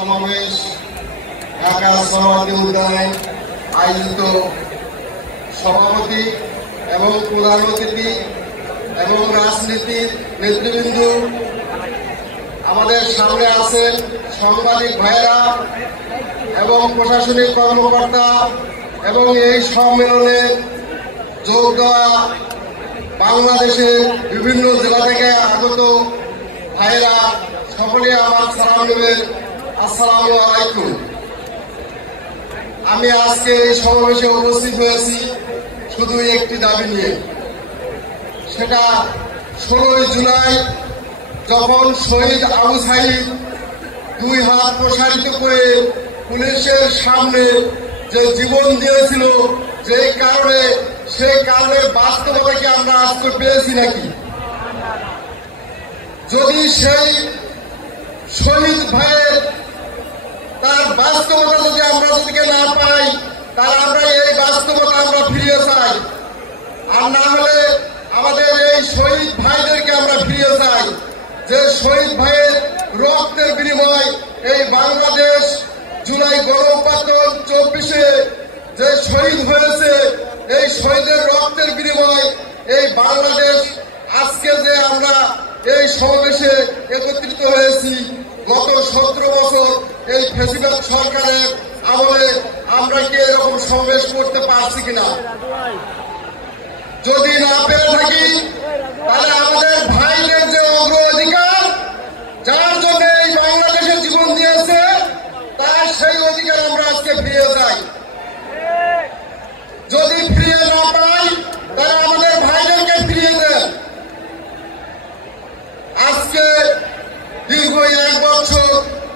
সমাবেশ ঢাকা সমাধি উদ্যানে আয়োজিত সভাপতি এবং প্রধান অতিথি এবং রাজনীতির নেতৃবৃন্দ, আমাদের সামনে আছেন সাংবাদিক ভাইয়েরা এবং প্রশাসনিক কর্মকর্তা এবং এই সম্মেলনে যোগ দেওয়া বাংলাদেশের বিভিন্ন জেলা থেকে আগত ভাইয়েরা, সকলে আমার সালাম নেবেন। আসসালামু আলাইকুম। আমি আজকে এই সমাবেশে উপস্থিত হয়েছি শুধু একটি দাবি নিয়ে। সেটা 16 জুলাই যখন শহীদ আবু সাঈদ 2 হাত প্রসারিত করে পুলিশের সামনে যে জীবন দিয়েছিল, যে কারণে সেই কারণের বাস্তবতাকে আমরা আজকে পেয়েছি নাকি? যদি সেই শহীদ ভাইয়ের তার বাস্তবতা যদি আমরা না পাই, তাহলে আমরা এই বাস্তবতা আমরা ফিরিয়ে চাই। আর না হলে আমাদের এই শহীদ ভাইদেরকে আমরা ফিরিয়ে চাই, যে শহীদ ভাইয়ের রক্তের বিনিময় এই বাংলাদেশ জুলাই গণঅভ্যুত্থান 24-এ যে শহীদ হয়েছে, এই শহীদের রক্তের বিনিময় এই বাংলাদেশ আজকে যে আমরা এই সমাবেশে একত্রিত হয়েছি, গত 17 বছর এই ফ্যাসিবাদ সরকারের আমলে আমরা কি এরকম সমাবেশ করতে পারছি কিনা? যদি না পেরে থাকি, তাহলে আমাদের ভাইদের যে অগ্রাধিকার, যার জন্য এই বাংলাদেশের জীবন দিয়েছে, তার সেই অধিকার আমরা আজকে ফিরিয়ে চাই। যদি ফিরিয়ে না পাই, তাহলে আমাদের ভাইদেরকে ফিরিয়ে দেন। আজকে দীর্ঘ 1 বছর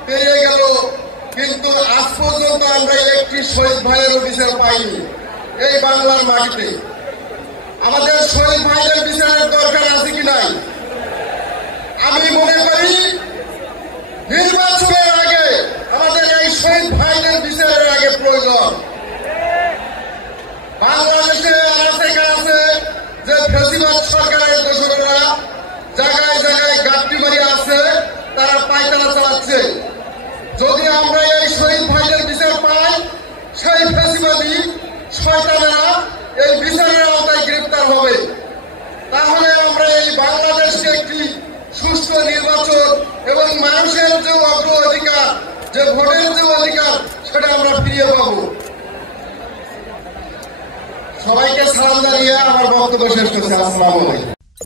পেরিয়ে গেল, কিন্তু আজ পর্যন্ত আমরা একটি শহীদ ভাইয়ের বিচার পাইনি এই বাংলার মাটিতে। আমাদের শহীদ ভাইদের বিচারের দরকার আছে কি নাই? আমি মনে করি নির্বাচনের আগে আমাদের এই শহীদ ভাইদের বিচারের আগে প্রয়োজন। বাংলাদেশে আছে যে ফ্যাসিবাদ সরকারের দোসরেরা জায়গায় জায়গায় গাঁটটি মারি আছে, তারা পায়তারা চালাচ্ছে। যদি আমরা এই শহীদ ভাইদের বিচার পাই, সেই ফ্যাসিবাদী শয়তানেরা এই বিচারের আওতায় গ্রেপ্তার হবে। তাহলে আমরা এই বাংলাদেশকে একটি সুষ্ঠু নির্বাচন এবং মানুষের যে অগ্রাধিকার, যে ভোটের যে অধিকার, সেটা আমরা ফিরিয়ে পাবো। সবাইকে সালাম জানিয়ে আমার বক্তব্য শেষ করছি। আসসালামু আলাইকুম।